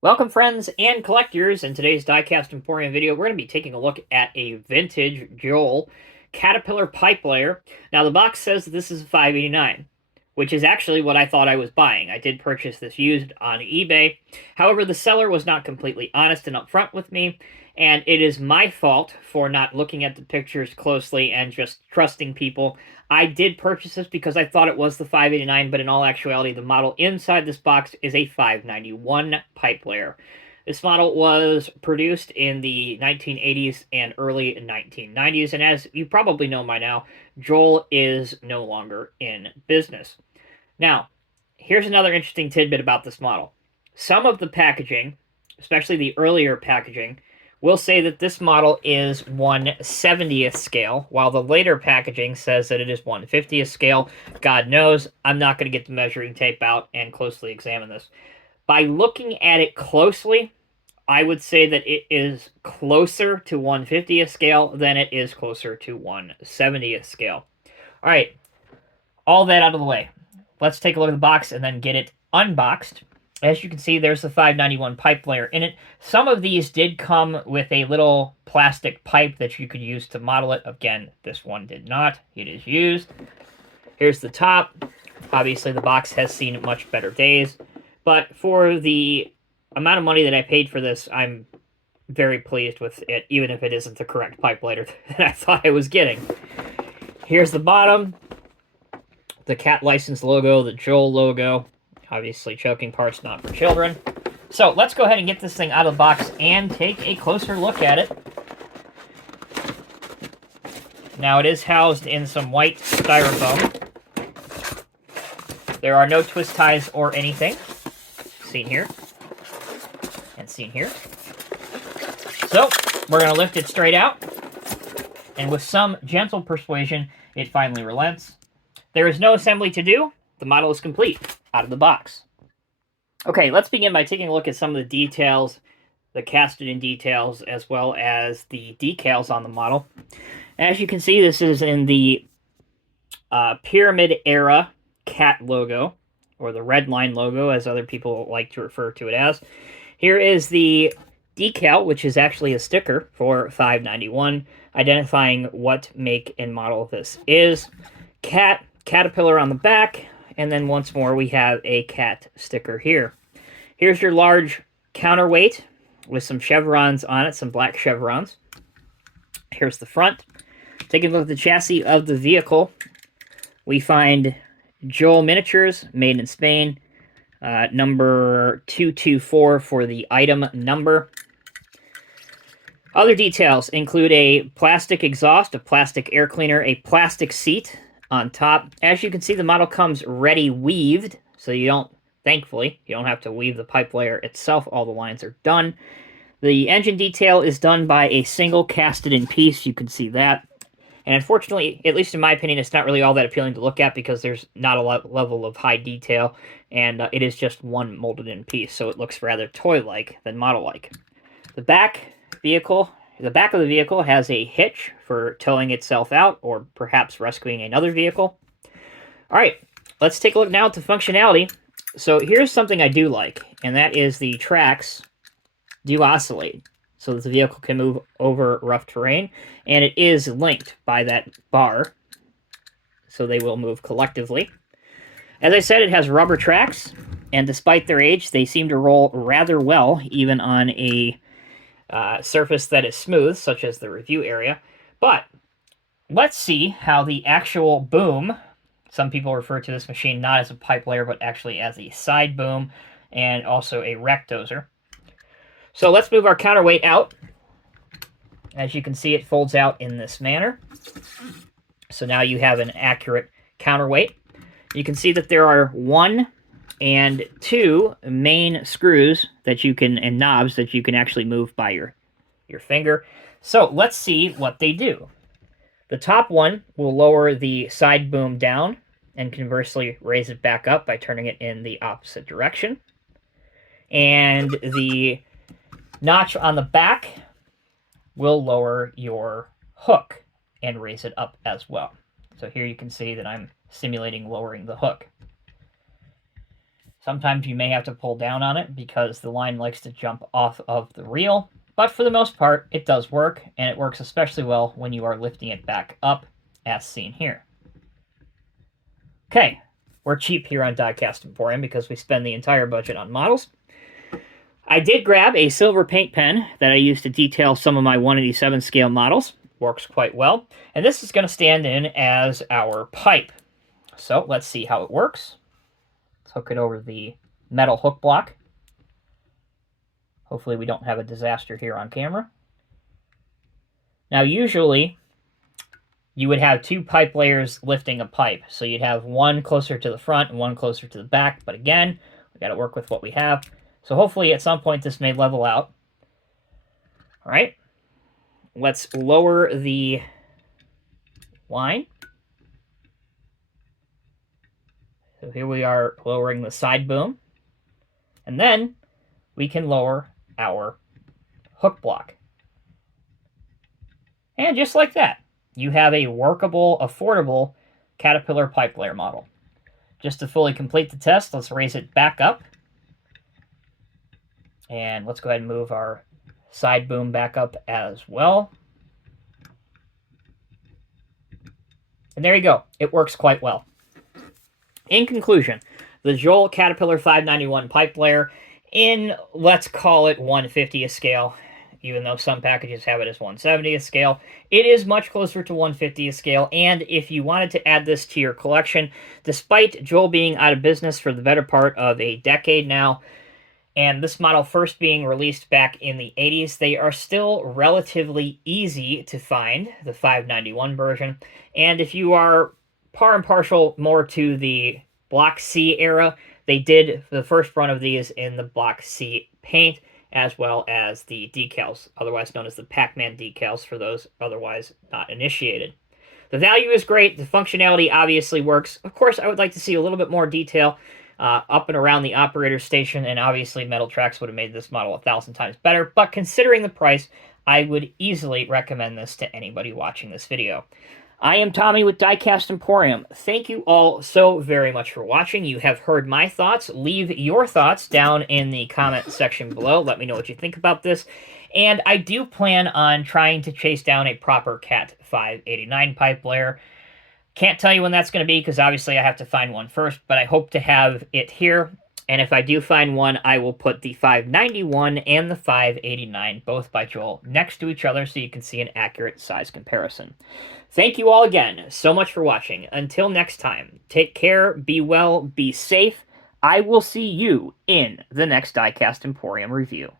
Welcome, friends and collectors. In today's Diecast Emporium video, we're going to be taking a look at a vintage Joal Caterpillar Pipelayer. Now, the box says that this is a 589, which is actually what I thought I was buying. I did purchase this used on eBay. However, the seller was not completely honest and upfront with me, and it is my fault for not looking at the pictures closely and just trusting people. I did purchase this because I thought it was the 589, but in all actuality, the model inside this box is a 591 Pipelayer. This model was produced in the 1980s and early 1990s, and as you probably know by now, Joal is no longer in business. Now, here's another interesting tidbit about this model. Some of the packaging, especially the earlier packaging, will say that this model is 1/70th scale, while the later packaging says that it is 1/50th scale. God knows, I'm not going to get the measuring tape out and closely examine this. By looking at it closely, I would say that it is closer to 1/50th scale than it is closer to 1/70th scale. All right, all that out of the way. Let's take a look at the box and then get it unboxed. As you can see, there's the 591 Pipelayer in it. Some of these did come with a little plastic pipe that you could use to model it. Again, this one did not. It is used. Here's the top. Obviously, the box has seen much better days. But for the amount of money that I paid for this, I'm very pleased with it, even if it isn't the correct Pipelayer that I thought I was getting. Here's the bottom. The cat license logo, the Joal logo. Obviously, choking parts not for children. So let's go ahead and get this thing out of the box and take a closer look at it. Now, it is housed in some white styrofoam. There are no twist ties or anything. Seen here. And seen here. So, we're going to lift it straight out. And with some gentle persuasion, it finally relents. There is no assembly to do. The model is complete out of the box. Okay, let's begin by taking a look at some of the details, the casted-in details, as well as the decals on the model. As you can see, this is in the Pyramid-era cat logo, or the red line logo, as other people like to refer to it as. Here is the decal, which is actually a sticker for 591, identifying what make and model this is. Caterpillar on the back, and then once more we have a cat sticker here. Here's your large counterweight with some chevrons on it, some black chevrons. Here's the front. Taking a look at the chassis of the vehicle, we find Joal miniatures made in Spain, number 224 for the item number. Other details include a plastic exhaust, a plastic air cleaner, a plastic seat on top. As you can see, the model comes ready weaved, so thankfully, you don't have to weave the Pipelayer itself. All the lines are done. The engine detail is done by a single casted-in piece. You can see that. And unfortunately, at least in my opinion, it's not really all that appealing to look at because there's not a level of high detail, and it is just one molded-in piece, so it looks rather toy-like than model-like. The back of the vehicle has a hitch for towing itself out or perhaps rescuing another vehicle. All right, let's take a look now at the functionality. So here's something I do like, and that is the tracks do oscillate so that the vehicle can move over rough terrain, and it is linked by that bar, so they will move collectively. As I said, it has rubber tracks, and despite their age, they seem to roll rather well, even on a surface that is smooth, such as the review area. But let's see how the actual boom, some people refer to this machine not as a Pipelayer, but actually as a side boom, and also a rectoser. So let's move our counterweight out. As you can see, it folds out in this manner. So now you have an accurate counterweight. You can see that there are 1 and 2 main screws that you can, and knobs that you can actually move by your finger. So let's see what they do. The top one will lower the side boom down and conversely raise it back up by turning it in the opposite direction. And the notch on the back will lower your hook and raise it up as well. So here you can see that I'm simulating lowering the hook. Sometimes you may have to pull down on it because the line likes to jump off of the reel, but for the most part, it does work, and it works especially well when you are lifting it back up, as seen here. Okay, we're cheap here on Diecast Emporium because we spend the entire budget on models. I did grab a silver paint pen that I use to detail some of my 187 scale models. Works quite well. And this is going to stand in as our pipe. So let's see how it works. Let's hook it over the metal hook block. Hopefully we don't have a disaster here on camera. Now usually you would have two pipe layers lifting a pipe. So you'd have one closer to the front and one closer to the back. But again, we got to work with what we have. So hopefully at some point this may level out. All right. Let's lower the line. So here we are lowering the side boom. And then we can lower our hook block. And just like that, you have a workable, affordable Caterpillar Pipelayer model. Just to fully complete the test, let's raise it back up. And let's go ahead and move our side boom back up as well. And there you go. It works quite well. In conclusion, the Joal Caterpillar 591 Pipelayer in, let's call it 150th scale, even though some packages have it as 170th scale. It is much closer to 150th scale, and if you wanted to add this to your collection, despite Joal being out of business for the better part of a decade now, and this model first being released back in the 80s, they are still relatively easy to find, the 591 version. And if you are par and partial more to the Block C era, they did the first run of these in the Block C paint, as well as the decals, otherwise known as the Pac-Man decals for those otherwise not initiated. The value is great. The functionality obviously works. Of course, I would like to see a little bit more detail up and around the operator station, and obviously Metal Tracks would have made this model 1,000 times better, but considering the price, I would easily recommend this to anybody watching this video. I am Tommy with Diecast Emporium. Thank you all so very much for watching. You have heard my thoughts. Leave your thoughts down in the comment section below. Let me know what you think about this. And I do plan on trying to chase down a proper Cat 589 Pipelayer. Can't tell you when that's going to be because obviously I have to find one first, but I hope to have it here. And if I do find one, I will put the 591 and the 589, both by Joal, next to each other so you can see an accurate size comparison. Thank you all again so much for watching. Until next time, take care, be well, be safe. I will see you in the next Diecast Emporium review.